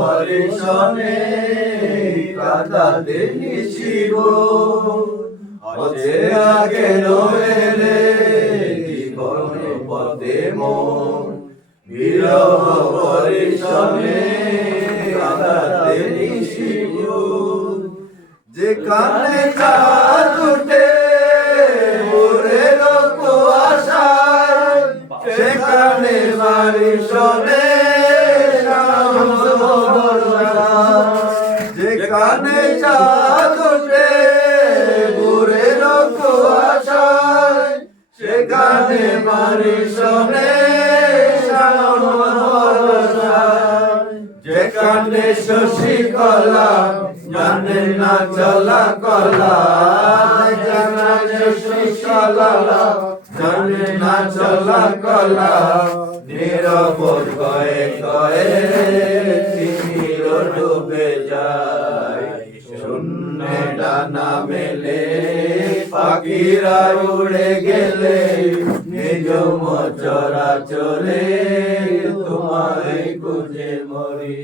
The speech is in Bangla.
পরিশনে কাঁদাতে নিশিব অচে আগে রয়েলে জীবন পথে মন বিরহ পরিশনে কাঁদাতে নিশিব যেখানে চাঁদ উঠে ভোরের কুয়াশায় সেখানে বাড়ি শোনে যেখানে চাঁদ উঠে ভোরের কুয়াশায় সেখানে বাড়ি শোনে যেখানে শশীকলা জানে না চলা কলা যেখানে শশীকলা জানে না চলা কলা নীরব কয়ে কয়ে তিমির ডুবে যায় শূন্যে ডানা মেলে পাখিরা উড়ে গেলে নিজ চরা চলে তোমায় খুঁজে মরি